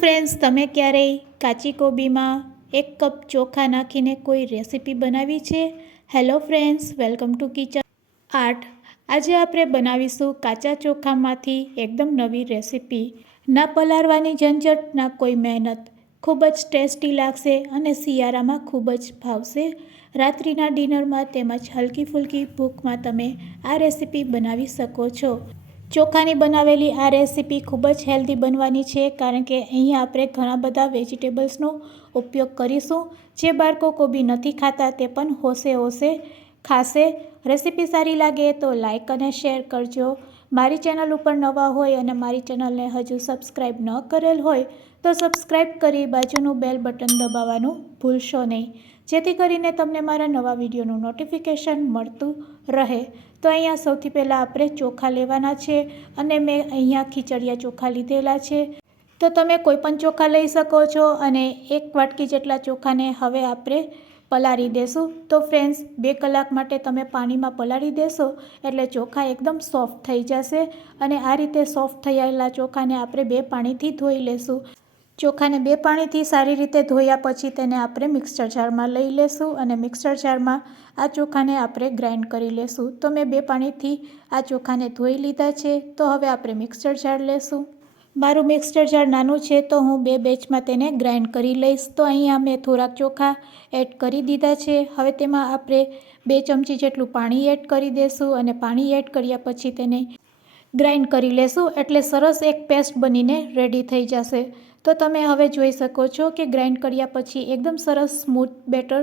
Friends તમે ક્યારેય કાચી કોબીમાં એક કપ ચોખા નાખીને કોઈ રેસીપી બનાવી છે? Hello friends welcome to kitchen art આજે આપણે બનાવીશું કાચા ચોખામાંથી એકદમ નવી રેસીપી ના પલાળવાની ઝંઝટ, ના કોઈ મહેનત. ખૂબ જ ટેસ્ટી લાગશે અને શિયાળામાં ખૂબ જ ભાવશે. રાત્રિના ડિનરમાં તેમજ હલકી ફુલકી ભૂખમાં તમે આ રેસીપી બનાવી શકો છો. ચોખાની બનાવેલી આ રેસીપી ખૂબ જ હેલ્ધી બનવાની છે કારણ કે અહીં આપણે ઘણા બધા વેજીટેબલ્સનો ઉપયોગ કરીશું. જે બાળકો કોબી નથી ખાતા તે પણ હોશે હોશે ખાશે. રેસીપી સારી લાગે તો લાઇક અને શેર કરજો. મારી ચેનલ ઉપર નવા હોય અને મારી ચેનલને હજુ સબસ્ક્રાઈબ ન કરેલ હોય તો સબસ્ક્રાઈબ કરી બાજુનું બેલ બટન દબાવવાનું ભૂલશો નહીં. જેથી કરીને તમને મારા નવા વિડીયોનું નોટિફિકેશન મળતું રહે. તો અહીંયા સૌથી પહેલાં આપણે ચોખા લેવાના છે અને મેં અહીંયા ખીચડિયા ચોખા લીધેલા છે. તો તમે કોઈ પણ ચોખા લઈ શકો છો અને એક વાટકી જેટલા ચોખાને હવે આપણે પલાળી દેશું. તો ફ્રેન્ડ્સ બે કલાક માટે તમે પાણીમાં પલાળી દેશો એટલે ચોખા એકદમ સોફ્ટ થઈ જશે અને આ રીતે સોફ્ટ થયેલા ચોખાને આપણે બે પાણીથી ધોઈ લેશું. ચોખાને બે પાણીથી સારી રીતે ધોયા પછી તેને આપણે મિક્સર જારમાં લઈ લેશું અને મિક્સર જારમાં આ ચોખાને આપણે ગ્રાઇન્ડ કરી લેશું. તો મેં બે પાણીથી આ ચોખાને ધોઈ લીધા છે. તો હવે આપણે મિક્સર જાર લેશું. મારું મિક્સર જાર નાનું છે તો હું બે બેચમાં તેને ગ્રાઇન્ડ કરી લઈશ. તો અહીંયા મેં થોડાક ચોખા એડ કરી દીધા છે. હવે તેમાં આપણે બે ચમચી જેટલું પાણી એડ કરી દઈશું અને પાણી એડ કર્યા પછી તેને ગ્રાઇન્ડ કરી લેશું. એટલે સરસ એક પેસ્ટ બનીને રેડી થઈ જશે. તો તમે હવે જોઈ શકો છો કે ગ્રાઇન્ડ કર્યા પછી એકદમ સરસ સ્મૂથ બેટર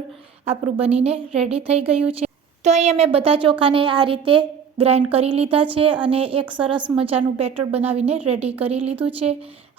આપણું બનીને રેડી થઈ ગયું છે. તો અહીં અમે બધા ચોખાને આ રીતે ગ્રાઇન્ડ કરી લીધા છે અને એક સરસ મજાનું બેટર બનાવીને રેડી કરી લીધું છે.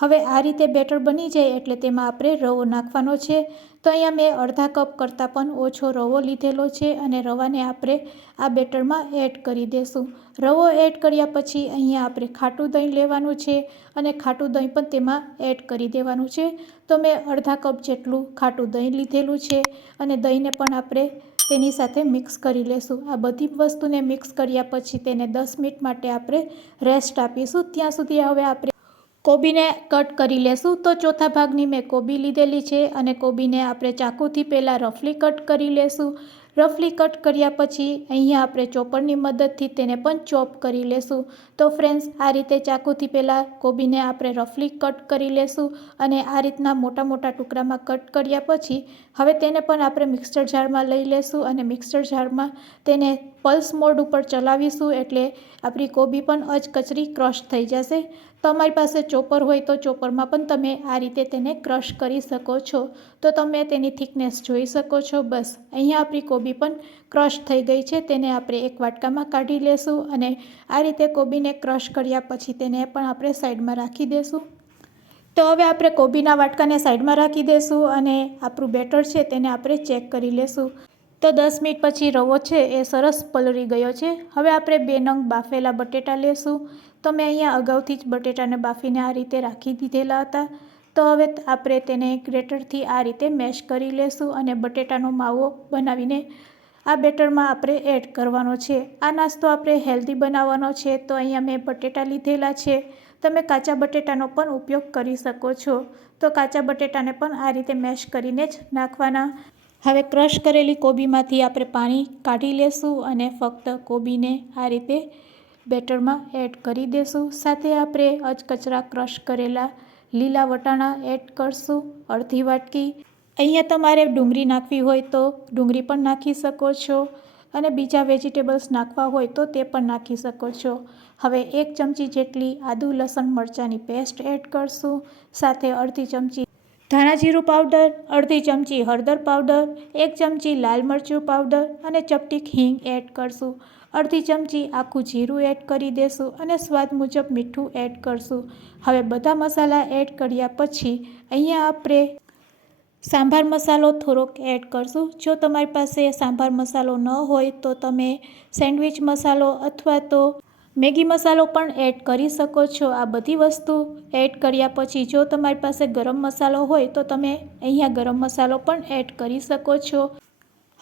હવે આ રીતે બેટર બની જાય એટલે તેમાં આપણે રવો નાખવાનો છે. તો અહીંયા મેં અડધા કપ કરતાં પણ ઓછો રવો લીધેલો છે અને રવાને આપણે આ બેટરમાં એડ કરી દઈશું રવો એડ કર્યા પછી અહીંયા આપણે ખાટું દહીં લેવાનું છે અને ખાટું દહીં પણ તેમાં એડ કરી દેવાનું છે. તો મેં અડધા કપ જેટલું ખાટું દહીં લીધેલું છે અને દહીંને પણ આપણે તેની સાથે મિક્સ કરી લેશું. આ બધી વસ્તુને મિક્સ કર્યા પછી તેને દસ મિનિટ માટે આપણે રેસ્ટ આપીશું. ત્યાં સુધી હવે આપણે કોબીને કટ કરી લેશું. તો ચોથા ભાગની મેં કોબી લીધેલી છે અને કોબીને આપણે ચાકુથી પહેલાં રફલી કટ કરી લેશું. રફલી કટ કર્યા પછી અહીંયા આપણે ચોપરની મદદથી તેને પણ ચોપ કરી લેશું. તો ફ્રેન્ડ્સ આ રીતે ચાકુથી પહેલાં કોબીને આપણે રફલી કટ કરી લેશું અને આ રીતના મોટા મોટા ટુકડામાં કટ કર્યા પછી હવે તેને પણ આપણે મિક્સર જારમાં લઈ લેશું અને મિક્સર જારમાં તેને પલ્સ મોડ ઉપર ચલાવીશું એટલે આપણી કોબી પણ અચકચરી ક્રશ થઈ જશે. તમારી પાસે ચોપર હોય તો ચોપરમાં પણ તમે આ રીતે તેને ક્રશ કરી શકો છો. તો તમે તેની થિકનેસ જોઈ શકો છો. બસ, અહીંયા આપણી કોબી પણ ક્રશ થઈ ગઈ છે. તેને આપણે એક વાટકામાં કાઢી લેશું અને આ રીતે કોબીને ક્રશ કર્યા પછી તેને પણ આપણે સાઈડમાં રાખી દેશું. તો હવે આપણે કોબીના વાટકાને સાઈડમાં રાખી દઈશું અને આપણું બેટર છે તેને આપણે ચેક કરી લેશું. તો દસ મિનિટ પછી રવો છે, એ સરસ પલળી ગયો છે. હવે આપણે બે નંગ બાફેલા બટેટા લેશું. તો મેં અહીંયા અગાઉથી જ બટેટાને બાફીને આ રીતે રાખી દીધેલા હતા. તો હવે આપણે તેને ગ્રેટરથી આ રીતે મેશ કરી લેશું અને બટેટાનો માવો બનાવીને આ બેટરમાં આપણે એડ કરવાનો છે. આ નાસ્તો આપણે હેલ્ધી બનાવવાનો છે, તો અહીંયા મેં બટેટા લીધેલા છે. તમે કાચા બટેટાનો પણ ઉપયોગ કરી શકો છો. તો કાચા બટેટાને પણ આ રીતે મેશ કરીને જ નાખવાના. હવે ક્રશ કરેલી કોબીમાંથી આપણે પાણી કાઢી લેશું અને ફક્ત કોબીને આ રીતે બેટરમાં એડ કરી દેશું. સાથે આપણે અચકચરા ક્રશ કરેલા લીલા વટાણા એડ કરશું. અડધી વાટકી. અહીંયા તમારે ડુંગળી નાખવી હોય તો ડુંગળી પણ નાખી શકો છો અને બીજા વેજીટેબલ્સ નાખવા હોય તો તે પણ નાખી શકો છો. હવે એક ચમચી જેટલી આદુ, લસણ, મરચાંની પેસ્ટ એડ કરશું. સાથે અડધી ચમચી ધાણા જીરું પાવડર, અડધી ચમચી હળદર પાવડર, એક ચમચી લાલ મરચું પાવડર અને ચપટીક હિંગ એડ કરશું. અડધી ચમચી આખું જીરું એડ કરી દેશું અને સ્વાદ મુજબ મીઠું એડ કરશું. હવે બધા મસાલા એડ કર્યા પછી અહીંયા આપણે સાંભાર મસાલો થોડોક એડ કરશું. જો તમારી પાસે સાંભાર મસાલો ન હોય તો તમે સેન્ડવિચ મસાલો અથવા તો મેગી મસાલો પણ એડ કરી શકો છો. આ બધી વસ્તુ એડ કર્યા પછી જો તમારી પાસે ગરમ મસાલો હોય તો તમે અહીંયા ગરમ મસાલો પણ એડ કરી શકો છો.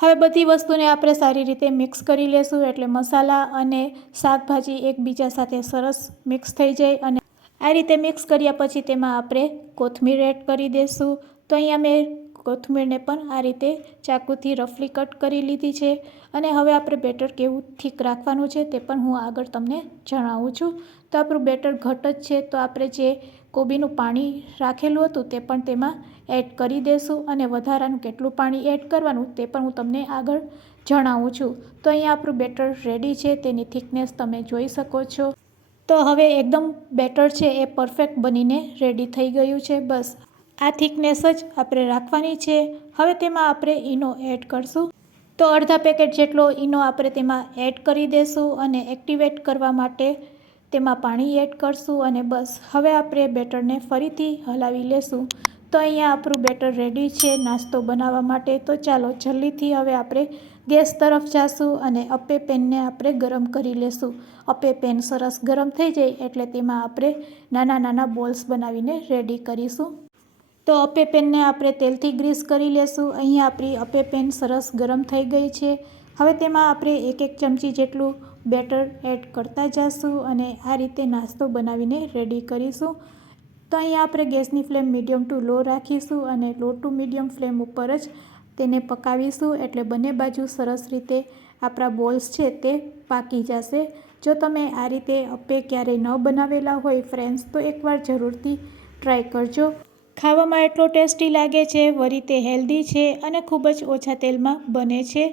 હવે બધી વસ્તુને આપણે સારી રીતે મિક્સ કરી લેશું, એટલે મસાલા અને શાકભાજી એકબીજા સાથે સરસ મિક્સ થઈ જાય અને આ રીતે મિક્સ કર્યા પછી તેમાં આપણે કોથમીર એડ કરી દઈશું તો અહીંયા મેં કોથમીરને પણ આ રીતે ચાકુથી રફલી કટ કરી લીધી છે અને હવે આપણે બેટર કેવું થીક રાખવાનું છે તે પણ હું આગળ તમને જણાવું છું. તો આપણું બેટર ઘટ જ છે, તો આપણે જે કોબીનું પાણી રાખેલું હતું તે પણ તેમાં એડ કરી દેશું અને વધારાનું કેટલું પાણી એડ કરવાનું તે પણ હું તમને આગળ જણાવું છું. તો અહીંયા આપણું બેટર રેડી છે, તેની થિકનેસ તમે જોઈ શકો છો. તો હવે એકદમ બેટર છે, એ પરફેક્ટ બનીને રેડી થઈ ગયું છે, બસ. આ થિકનેસ જ આપણે રાખવાની છે. હવે તેમાં આપણે ઈનો એડ કરશું. તો અડધા પેકેટ જેટલો ઈનો આપણે તેમાં એડ કરી દઈશું અને એક્ટિવેટ કરવા માટે તેમાં પાણી એડ કરશું અને બસ. હવે આપણે બેટરને ફરીથી હલાવી લેશું. તો અહીંયા આપણું બેટર રેડી છે નાસ્તો બનાવવા માટે. તો ચાલો જલ્દીથી હવે આપણે ગેસ તરફ જાશું અને અપે પેનને આપણે ગરમ કરી લેશું. અપે પેન સરસ ગરમ થઈ જાય એટલે તેમાં આપણે નાના નાના બોલ્સ બનાવીને રેડી કરીશું. તો અપે પેનને આપણે તેલથી ગ્રીસ કરી લેશું. અહીંયા આપણી અપે પેન સરસ ગરમ થઈ ગઈ છે. હવે તેમાં આપણે એક એક ચમચી જેટલું બેટર એડ કરતા જઈશું અને આ રીતે નાસ્તો બનાવીને રેડી કરીશું. તો અહીંયા આપણે ગેસની ફ્લેમ મીડિયમ ટુ લો રાખીશું અને લો ટુ મીડિયમ ફ્લેમ ઉપર જ તેને પકાવીશું એટલે બંને બાજુ સરસ રીતે આપણા બોલ્સ છે તે પાકી જશે. જો તમે આ રીતે અપ્પે ક્યારેય ન બનાવેલા હોય ફ્રેન્ડ્સ તો એકવાર જરૂરથી ટ્રાય કરજો. ખાવામાં એટલો ટેસ્ટી લાગે છે વળી તે હેલ્ધી છે અને ખૂબ જ ઓછા તેલમાં બને છે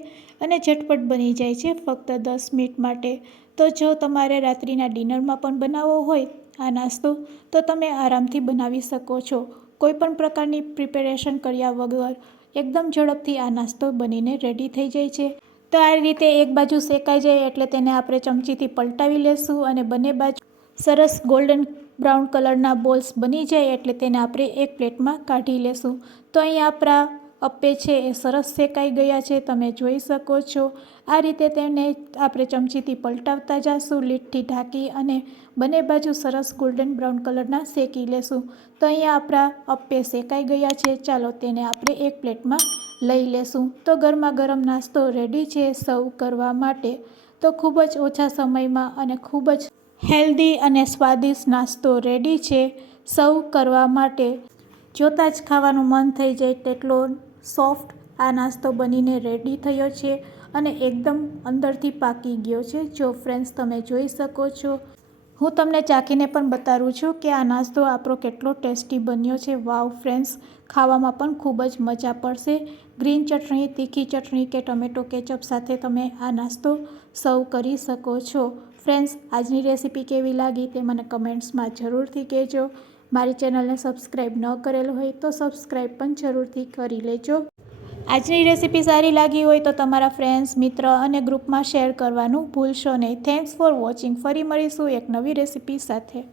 અને ઝટપટ બની જાય છે ફક્ત દસ મિનિટ માટે. તો જો તમારે રાત્રિના ડિનરમાં પણ બનાવવો હોય આ નાસ્તો, તો તમે આરામથી બનાવી શકો છો. કોઈપણ પ્રકારની પ્રિપેરેશન કર્યા વગર એકદમ ઝડપથી આ નાસ્તો બનીને રેડી થઈ જાય છે. તો આ રીતે એક બાજુ શેકાઈ જાય એટલે તેને આપણે ચમચીથી પલટાવી લેશું અને બંને બાજુ સરસ ગોલ્ડન બ્રાઉન કલરના બોલ્સ બની જાય એટલે તેને આપણે એક પ્લેટમાં કાઢી લેશું. તો અહીં આપણા અપ્પે છે એ સરસ શેકાઈ ગયા છે, તમે જોઈ શકો છો. આ રીતે તેને આપણે ચમચીથી પલટાવતા જઈશું લીટથી ઢાંકી અને બંને બાજુ સરસ ગોલ્ડન બ્રાઉન કલરના શેકી લેશું. તો અહીંયા આપણા અપ્પે શેકાઈ ગયા છે, ચાલો તેને આપણે એક પ્લેટમાં લઈ લેશું. તો ગરમા ગરમ નાસ્તો રેડી છે સર્વ કરવા માટે. તો ખૂબ જ ઓછા સમયમાં અને ખૂબ જ હેલ્ધી અને સ્વાદિષ્ટ નાસ્તો રેડી છે, સર્વ કરવા માટે. જોતાં જ ખાવાનું મન થઈ જાય તેટલો સોફ્ટ આ નાસ્તો બનીને રેડી થયો છે અને એકદમ અંદરથી પાકી ગયો છે. જો ફ્રેન્ડ્સ તમે જોઈ શકો છો, હું તમને ચાખીને પણ બતાવું છું કે આ નાસ્તો આપણો કેટલો ટેસ્ટી બન્યો છે. વાવ ફ્રેન્ડ્સ ખાવામાં પણ ખૂબ જ મજા પડશે. ગ્રીન ચટણી, તીખી ચટણી કે ટમેટો કેચઅપ સાથે તમે આ નાસ્તો સર્વ કરી શકો છો. ફ્રેન્ડ્સ, આજની રેસીપી કેવી લાગી તે મને કમેન્ટ્સમાં જરૂરથી કહેજો. મારી ચેનલને સબસ્ક્રાઈબ ન કરેલ હોય તો સબસ્ક્રાઈબ પણ જરૂરથી કરી લેજો. આજની રેસીપી સારી લાગી હોય તો તમારા ફ્રેન્ડ્સ, મિત્ર અને ગ્રુપમાં શેર કરવાનું ભૂલશો નહીં. Thanks for watching. ફરી મળીશું એક નવી રેસીપી સાથે.